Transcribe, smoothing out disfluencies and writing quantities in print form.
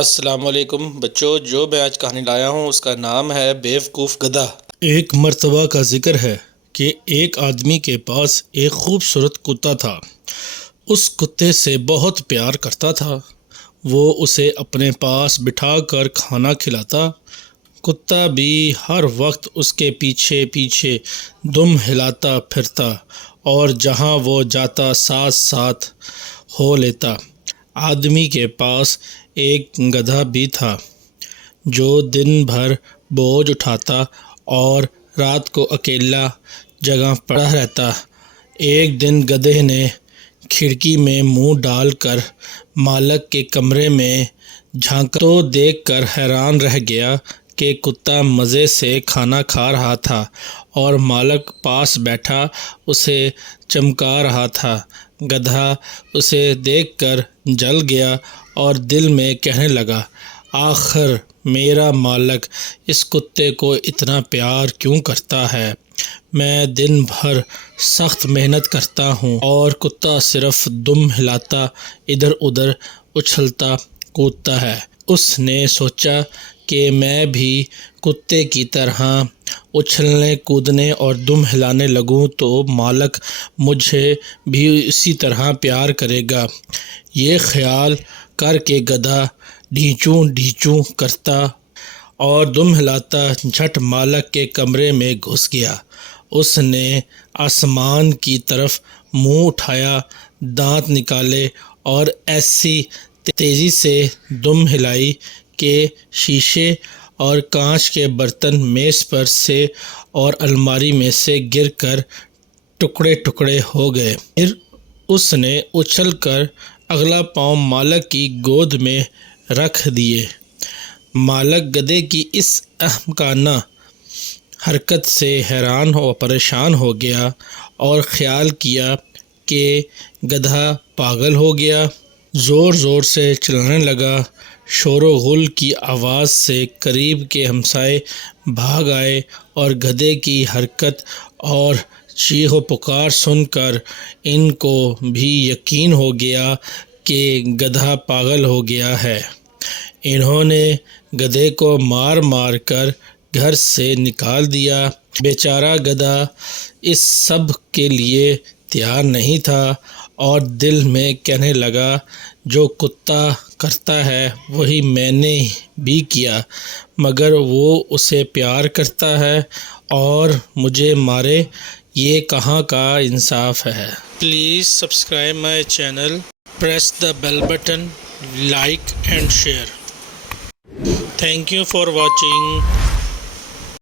السلام علیکم بچوں، جو میں آج کہانی لایا ہوں اس کا نام ہے بیوقوف گدھا۔ ایک مرتبہ کا ذکر ہے کہ ایک آدمی کے پاس ایک خوبصورت کتا تھا۔ اس کتے سے بہت پیار کرتا تھا۔ وہ اسے اپنے پاس بٹھا کر کھانا کھلاتا۔ کتا بھی ہر وقت اس کے پیچھے پیچھے دم ہلاتا پھرتا اور جہاں وہ جاتا ساتھ ساتھ ہو لیتا۔ آدمی کے پاس ایک گدھا بھی تھا جو دن بھر بوجھ اٹھاتا اور رات کو اکیلا جگہ پڑا رہتا۔ ایک دن گدھے نے کھڑکی میں منہ ڈال کر مالک کے کمرے میں جھانکا تو دیکھ کر حیران رہ گیا کہ کتا مزے سے کھانا کھا رہا تھا اور مالک پاس بیٹھا اسے چمکا رہا تھا۔ گدھا اسے دیکھ کر جل گیا اور دل میں کہنے لگا، آخر میرا مالک اس کتے کو اتنا پیار کیوں کرتا ہے؟ میں دن بھر سخت محنت کرتا ہوں اور کتا صرف دم ہلاتا ادھر ادھر اچھلتا کودتا ہے۔ اس نے سوچا کہ میں بھی کتے کی طرح اچھلنے کودنے اور دم ہلانے لگوں تو مالک مجھے بھی اسی طرح پیار کرے گا۔ یہ خیال کر کے گدھا ڈھیچوں ڈھیچوں کرتا اور دم ہلاتا جھٹ مالک کے کمرے میں گھس گیا۔ اس نے آسمان کی طرف منہ اٹھایا، دانت نکالے اور ایسی تیزی سے دم ہلائی کہ شیشے اور کانچ کے برتن میز پر سے اور الماری میں سے گر کر ٹکڑے ٹکڑے ہو گئے۔ پھر اس نے اچھل کر اگلا پاؤں مالک کی گود میں رکھ دیے۔ مالک گدھے کی اس احمقانہ حرکت سے حیران و پریشان ہو گیا اور خیال کیا کہ گدھا پاگل ہو گیا۔ زور زور سے چلانے لگا۔ شور و غل کی آواز سے قریب کے ہمسائے بھاگ آئے اور گدھے کی حرکت اور چیخ و پکار سن کر ان کو بھی یقین ہو گیا کہ گدھا پاگل ہو گیا ہے۔ انہوں نے گدھے کو مار مار کر گھر سے نکال دیا۔ بیچارہ گدھا اس سب کے لیے تیار نہیں تھا اور دل میں کہنے لگا، جو کتا کرتا ہے وہی میں نے بھی کیا، مگر وہ اسے پیار کرتا ہے اور مجھے مارے، یہ کہاں کا انصاف ہے۔ Please subscribe my channel, press the bell button, like and share. Thank you for watching.